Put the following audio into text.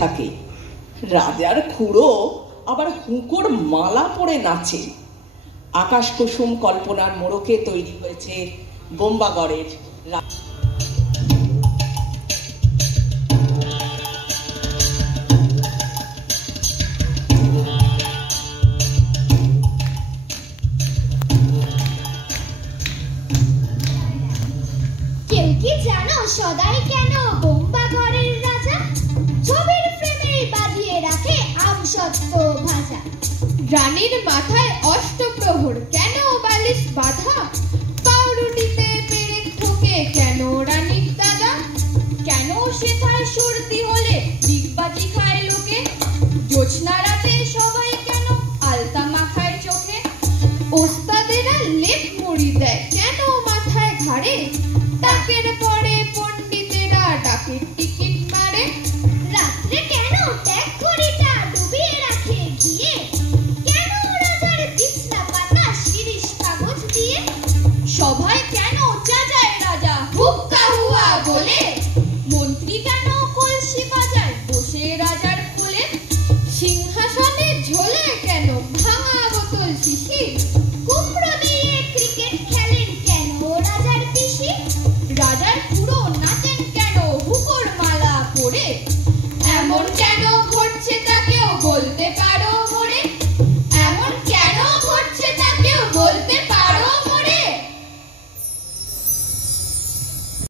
থাকে। রাজার খুড়ো আবার হুঁকোর মালা পরে নাচে। আকাশ কুসুম কল্পনার মোড়কে তৈরি হয়েছে বোম্বাগড়ের কেউ কি জানো সদাই কেন বোম্বাগড়ের রাজা ছবির ফ্রেমে বাঁধিয়ে রাখে আমসত্ত্ব ভাজা? রানীর মাথায় অষ্টপ্রহর কেন বালিশ বাঁধা? পাউরুটিতে পেরেক ঠোকে কেন রানীর দাদা? কেন সেথায় সর্দি হলে ডিগবাজি খায় লোকে? জোছনা রাতে সবাই কেন আলতা মাখায় চোখে? ওস্তাদেরা লেপ মুড়ি দেয় কেন মাথায় ঘাড়ে? ডাকের পরে পণ্ডিতেরা ডাকের টিকিট মারে। রাত্রে কেন ট্যাগ ঘড়িটা ডুবিয়ে রাখে ঘিয়ে? কেন রাজার বিছনা পাতা শিরিষ কাগজ দিয়ে? সভায় কেন চাচায় রাজা হুক্কা হুয়া বলে? মন্ত্রী কেন কলসি বাজায় বসে রাজার কোলে? সিংহাসনে ঝোলে কেন ভাঙা বোতল শিশি?